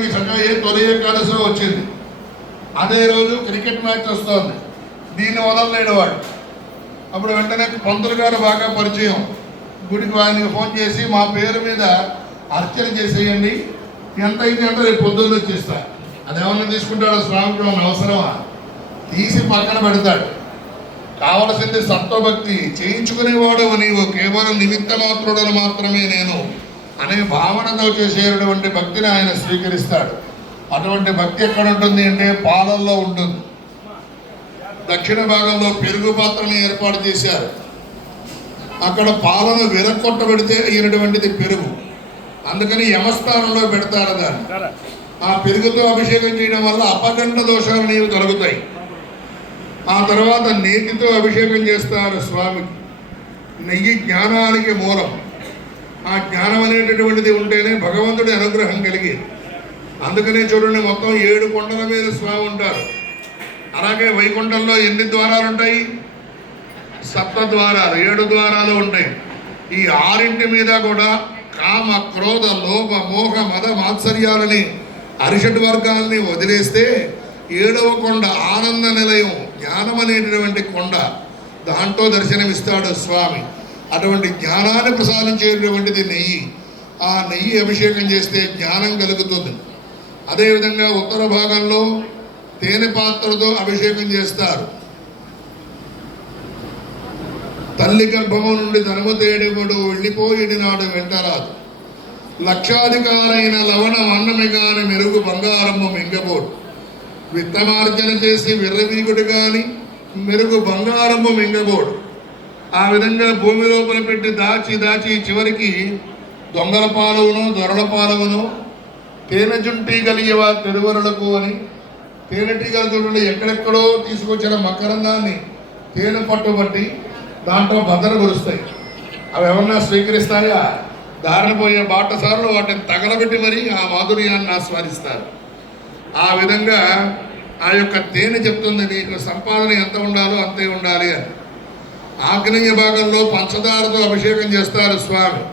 సకాయ తొలి ఏకాదశి వచ్చింది. అదే రోజు క్రికెట్ మ్యాచ్ వస్తుంది. దీన్ని వదలలేడు వాడు. అప్పుడు వెంటనే పంతులు గారు బాగా పరిచయం. గుడికి ఆయనకి ఫోన్ చేసి మా పేరు మీద అర్చన చేసేయండి. ఎంత అయింది అంటే రేపు పొద్దున్న వచ్చేస్తా. అదేమన్నా తీసుకుంటాడు? స్వామికి ఏమన్నా అవసరమా? తీసి పక్కన పెడతాడు. కావలసింది సత్వభక్తి. చేయించుకునేవాడు నీవు. కేవలం నిమిత్త మాత్రుడను మాత్రమే నేను. అనే భావనతో చేసేటటువంటి భక్తిని ఆయన స్వీకరిస్తాడు. అటువంటి భక్తి ఎక్కడ ఉంటుంది అంటే పాలల్లో ఉంటుంది. దక్షిణ భాగంలో పెరుగు పాత్రని ఏర్పాటు చేశారు. అక్కడ పాలను విరక్కొట్టబెడితే అయినటువంటిది పెరుగు. అందుకని యమస్థానంలో పెడతారు దాన్ని. ఆ పెరుగుతో అభిషేకం చేయడం వల్ల అపగండ దోషాలు నీవు కలుగుతాయి ఆ తర్వాత నేతితో అభిషేకం చేస్తారు స్వామికి. నెయ్యి జ్ఞానానికి మూలం. ఆ జ్ఞానం అనేటటువంటిది ఉంటేనే భగవంతుడి అనుగ్రహం కలిగి. అందుకనే చూడండి మొత్తం ఏడు కొండల మీద స్వామి ఉంటారు. అలాగే వైకుంఠంలో ఎన్ని ద్వారాలు ఉంటాయి? సప్త ద్వారాలు ఏడు ద్వారాలు ఉంటాయి. ఈ ఆరింటి మీద కూడా కామ క్రోధ లోభ మోహ మద మాత్సర్యాలని అరిషటి వర్గాల్ని వదిలేస్తే ఏడవ కొండ ఆనంద నిలయం జ్ఞానం అనేటటువంటి కొండ దాంట్లో దర్శనమిస్తాడు స్వామి. అటువంటి జ్ఞానాన్ని ప్రసాదించేటువంటిది నెయ్యి. ఆ నెయ్యి అభిషేకం చేస్తే జ్ఞానం కలుగుతుంది. అదేవిధంగా ఉత్తర భాగంలో తేనె పాత్రతో అభిషేకం చేస్తారు. తల్లి గర్భము నుండి ధనము తేడిబడు వెళ్ళిపోయిడి నాడు వెంటరాదు. లక్షాధికారైన లవణం అన్నమిగాని మెరుగు బంగారము మింగబోడు. విత్తనార్జన చేసి విర్రవీగుడు కానీ మెరుగు బంగారము మింగబోడు. ఆ విధంగా భూమి లోపల పెట్టి దాచి దాచి చివరికి దొంగల పాలవును దొరల పాలవును తేనె జుంటి కలిగేవా తెరువరలకు అని తేనెటీగల చూడండి ఎక్కడెక్కడో తీసుకొచ్చిన మకరందాన్ని తేనె పట్టుబట్టి దాంట్లో భద్రపరుస్తాయి అవి ఎవరన్నా స్వీకరిస్తాయా? దారిపోయే బాటసారులు వాటిని తగలబెట్టి మరి ఆ మాధుర్యాన్ని ఆస్వాదిస్తారు. ఆ విధంగా ఆ యొక్క తేనె చెప్తుంది నీకు సంపాదన ఎంత ఉండాలో అంతే ఉండాలి అని. ఆగ్నేయ భాగంలో పంచదారతో అభిషేకం చేస్తారు స్వామి.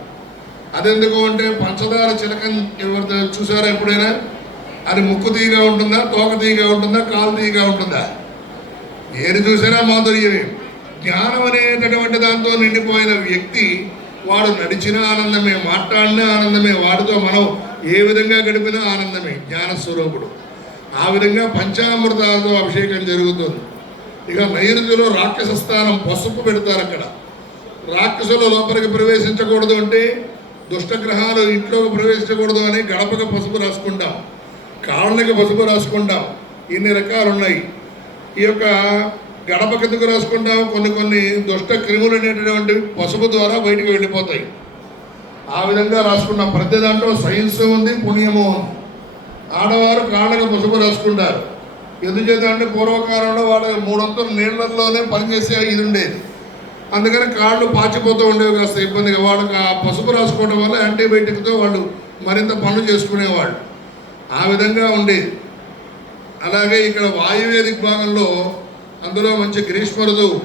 అదెందుకు అంటే పంచదార చిలకం ఎవరితో చూసారా ఎప్పుడైనా? అది ముక్కు తీగా ఉంటుందా తోక తీగా ఉంటుందా కాలు తీగా ఉంటుందా? ఏది చూసినా మాధుర్యమే? జ్ఞానం అనేటటువంటి దాంతో నిండిపోయిన వ్యక్తి వాడు నడిచిన ఆనందమే మాట్లాడిన ఆనందమే వాడితో మనం ఏ విధంగా గడిపినా ఆనందమే జ్ఞానస్వరూపుడు. ఆ విధంగా పంచామృతాలతో అభిషేకం జరుగుతుంది. ఇక నైరుతిలో రాక్షస స్థానం పసుపు పెడతారు అక్కడ. రాక్షసులు లోపలికి ప్రవేశించకూడదు అంటే దుష్టగ్రహాలు ఇంట్లోకి ప్రవేశించకూడదు అని గడపకి పసుపు రాసుకుంటాం. కాళ్ళకి పసుపు రాసుకుంటాం. ఇన్ని రకాలు ఉన్నాయి ఈ యొక్క గడప కిందకు రాసుకుంటాం? కొన్ని కొన్ని దుష్ట క్రిములు అనేటటువంటి పసుపు ద్వారా బయటికి వెళ్ళిపోతాయి. ఆ విధంగా రాసుకున్నాం. ప్రతి దాంట్లో సైన్స్ ఉంది పుణ్యము ఉంది. ఆడవారు కాళ్ళకి పసుపు రాసుకుంటారు. ఎందుచేత అంటే పూర్వకాలంలో వాళ్ళ మూడొంతులు నీళ్ళలోనే పనిచేసే ఇది ఉండేది. అందుకని కాళ్ళు పాచిపోతూ ఉండేవి కాస్త ఇబ్బందిగా. వాళ్ళకి ఆ పసుపు రాసుకోవడం వల్ల యాంటీబయాటిక్తో వాళ్ళు మరింత పనులు చేసుకునేవాళ్ళు. ఆ విధంగా ఉండేది. అలాగే ఇక్కడ వాయువేదిక భాగంలో అందులో మంచి గ్రీష్మ ఋతువు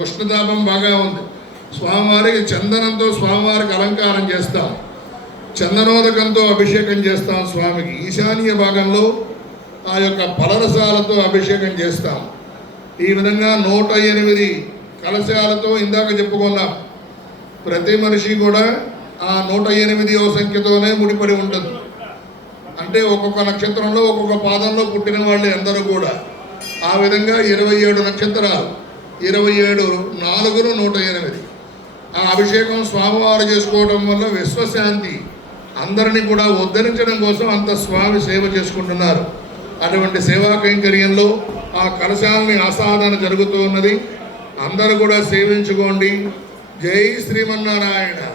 ఉష్ణతాపం బాగా ఉంది. స్వామివారికి చందనంతో స్వామివారికి అలంకారం చేస్తాం. చందనోదకంతో అభిషేకం చేస్తాం స్వామికి. ఈశాన్య భాగంలో ఆ యొక్క పలరసాలతో అభిషేకం చేస్తాం. ఈ విధంగా నూట ఎనిమిది కలశాలతో ఇందాక చెప్పుకున్నాం. ప్రతి మనిషి కూడా ఆ నూట ఎనిమిదివ సంఖ్యతోనే ముడిపడి ఉంటుంది. అంటే ఒక్కొక్క నక్షత్రంలో ఒక్కొక్క పాదంలో పుట్టిన వాళ్ళు అందరూ కూడా. ఆ విధంగా ఇరవై ఏడు నక్షత్రాలు ఇరవై ఏడు నాలుగును నూట ఎనిమిది. ఆ అభిషేకం స్వామివారు చేసుకోవడం వల్ల విశ్వశాంతి అందరినీ కూడా ఉద్ధరించడం కోసం అంత స్వామి సేవ చేసుకుంటున్నారు. అటువంటి సేవా కైంకర్యంలో ఆ కలశాలని ఆసాదన జరుగుతూ ఉన్నది. అందరూ కూడా సేవించుకోండి. జై శ్రీమన్నారాయణ.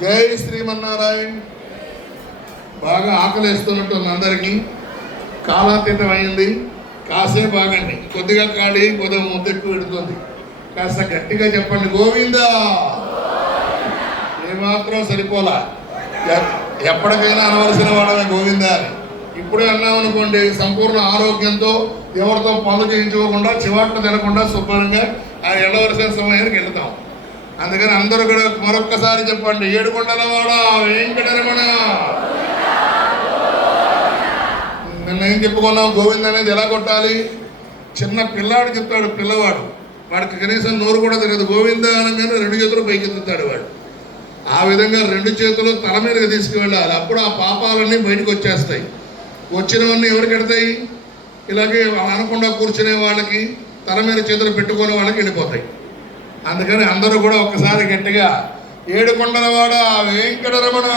జై శ్రీమన్నారాయణ. బాగా ఆకలేస్తున్నట్టుంది అందరికీ. కాలాతీతం అయింది. కాసేపు ఆగండి. కొద్దిగా కాడి కొద్దిగా ముద్దెక్కు పెడుతుంది. కాస్త గట్టిగా చెప్పండి. గోవిందా! ఏమాత్రం సరిపోలా. ఎప్పటికైనా అనవలసిన వాడమే గోవిందా అని. ఇప్పుడే అన్నాం అనుకోండి సంపూర్ణ ఆరోగ్యంతో ఎవరితో పనులు చేయించుకోకుండా చివాట్లు తినకుండా శుభ్రంగా ఆ ఎడవలసిన సమయానికి వెళ్తాం. అందుకని అందరూ కూడా మరొక్కసారి చెప్పండి ఏడుకొండలవాడ వెంకటరమణ. నిన్న ఏం చెప్పుకున్నాం గోవింద్ అనేది ఎలా కొట్టాలి? చిన్న పిల్లాడు చెప్తాడు పిల్లవాడు. వాడికి కనీసం నోరు కూడా తెలియదు గోవింద అనగానే రెండు చేతులు పైకెత్తుతాడు వాడు. ఆ విధంగా రెండు చేతులు తల మీదకి తీసుకువెళ్ళాలి. అప్పుడు ఆ పాపాలన్నీ బయటకు వచ్చేస్తాయి. వచ్చినవన్నీ ఎవరికి ఎడతాయి ఇలాగే అనకుండా కూర్చునే వాళ్ళకి తల మీద చేతులు పెట్టుకునే వాళ్ళకి వెళ్ళిపోతాయి. అందుకని అందరూ కూడా ఒక్కసారి గట్టిగా ఏడుకొండలవాడ వెంకటరమణ